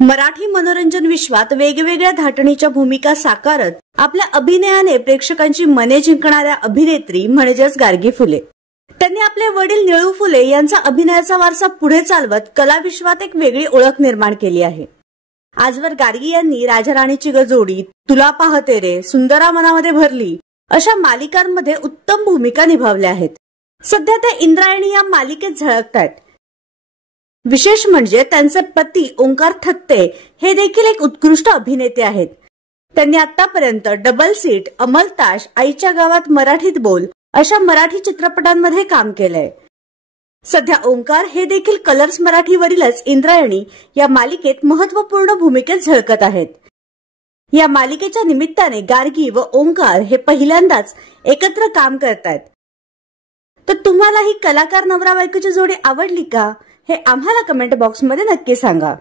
मराठी मनोरंजन विश्वात वेगवेगळ्या धाटणीच्या भूमिका साकारत आपल्या अभिनयाने प्रेक्षकांची मने जिंकणाऱ्या अभिनेत्री म्हणजेच गार्गी फुले. त्यांनी आपले वडील निळू फुले यांचा अभिनयाचा वारसा पुढे चालवत कलाविश्वात एक वेगळी ओळख निर्माण केली आहे. आजवर गार्गी यांनी राजा राणीची गजोडी, तुला पाहते रे, सुंदरा मनामध्ये भरली अशा मालिकांमध्ये उत्तम भूमिका निभावल्या आहेत. सध्या त्या इंद्रायणी या मालिकेत झळकतायत. विशेष म्हणजे त्यांचे पती ओंकार थत्ते हे देखील एक उत्कृष्ट अभिनेते आहेत. त्यांनी आतापर्यंत डबल सीट, अमलताश, आईच्या गावात मराठीत बोल अशा मराठी चित्रपटांमध्ये काम केलंय. सध्या ओंकार हे देखील कलर्स मराठीवरीलच इंद्रायणी या मालिकेत महत्वपूर्ण भूमिकेत झळकत आहेत. या मालिकेच्या निमित्ताने गार्गी व ओंकार हे पहिल्यांदाच एकत्र काम करतायत. तर तुम्हाला ही कलाकार नवरा बायकोची जोडी आवडली का हे आम्हाला कमेंट बॉक्समध्ये नक्की सांगा.